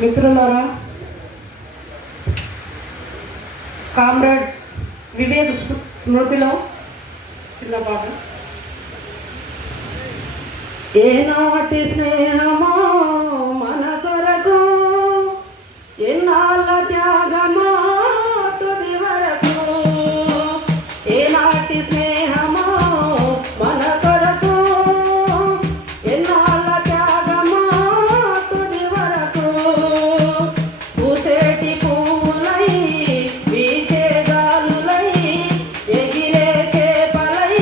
మిత్రులారా, కామ్రేడ్ వివేక్ స్మృతిలో చిన్న పాట. ఏనాటి స్నేహమో మన కొరకు, ఎన్నాళ్ళ త్యాగమో తుది వరకు. ఏనాటి స్నేహమో మన కొరకు, ఎన్నాళ్ళ త్యాగమో తుది వరకు. పూసేటి పువ్వులై, వీచే గాలులై, ఎగిరే చేపలై,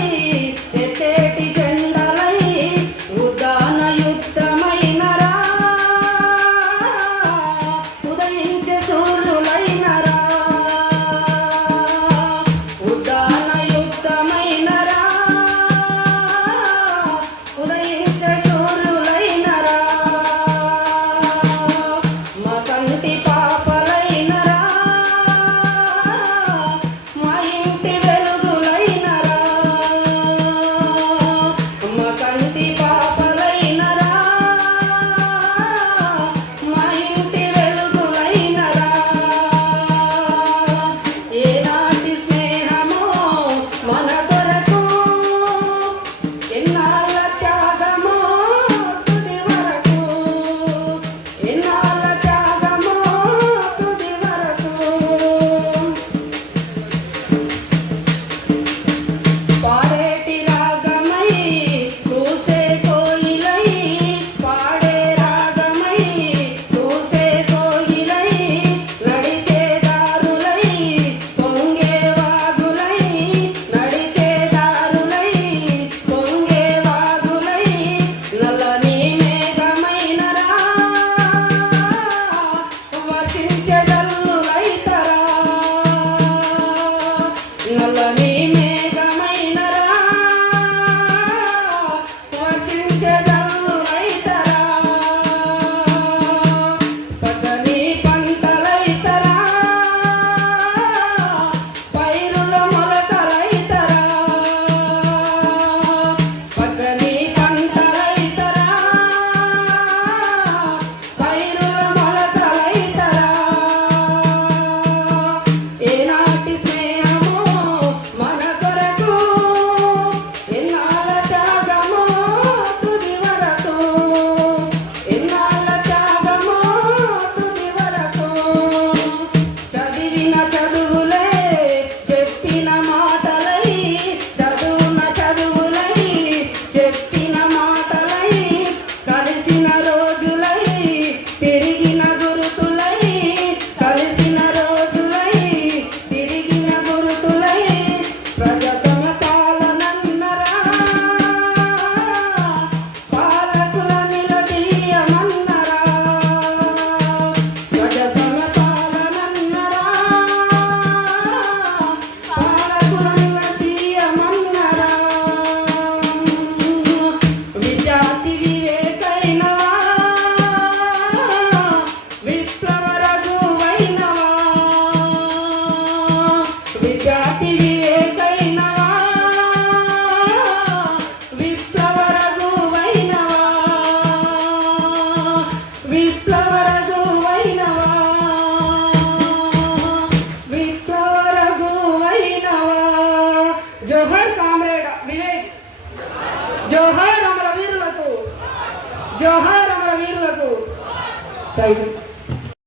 ఎత్తేటి జెండలై, ఉద్దాన యుద్ధమైనరా, ఉదయించే సూర్యులైనరా. ఉద్దాన యుద్ధమైనరా, ఉదయించే సూర్యులైనరా. మా కంటి పాపలైనరా, మా ఇంటి వెలుగులైనరా. మా కంటి పాపలైనరా, మా ఇంటి వెలుగులైనరా. ఏనాటి స్నేహమో మన కొరకు, ఎన్నాళ్ళ త్యాగమో తుది వరకు. ఎన్నాళ్ళ త్యాగమో తుది వరకు. పాడేటి రాగమై, కూసే కోయిలై, పాడే రాగమై, కూసే కోయిలై, నడిచే దారులై, పొంగే వాగులై, నడిచే దారులై, పొంగే వాగులై. నల్లని మేఘమైనరా, వర్షించే జల్లులైతరా. నల్లని మేఘమైనరా, వర్షించే జల్లులైతరా. పచ్చని పంటలైతరా, పైరుల మొలకలైతరా. పచ్చని పంటలైతరా, పైరుల మొలకలైతరా. ఏనాటి స్నేహమో మన కొరకు, ఎన్నాళ్ళ త్యాగమో తుది వరకు. ఎన్నాళ్ళ త్యాగమో తుది వరకు. చదివిన చదువులే, చెప్పిన మాటలై, చదువున చదువులై, చెప్పిన మాటలై, కలిసిన రోజులై, తిరిగిన గురుతులై. కలిసిన రోజులై, తిరిగిన గురుతులై. ప్రజాస్వామ్య పాలనన్నరా, పాలకుల నిలదీయమన్నరా. ప్రజాస్వామ్య పాలనన్నరా, పాలకుల నిలదీయమన్నరా. విద్యార్థి వివేకైనవా, విప్లవ రఘువైనవా. విద్యార్థి వివేకైనవా, విప్లవ రఘువైనవా. విప్లవ రఘువైనవా, విప్లవ రఘువైనవా. జోహర్ కామ్రేడ్ వివేక్. జోహర్ అమరవీరులకు, జోహర్ అమరవీరులకు. థాంక్యూ.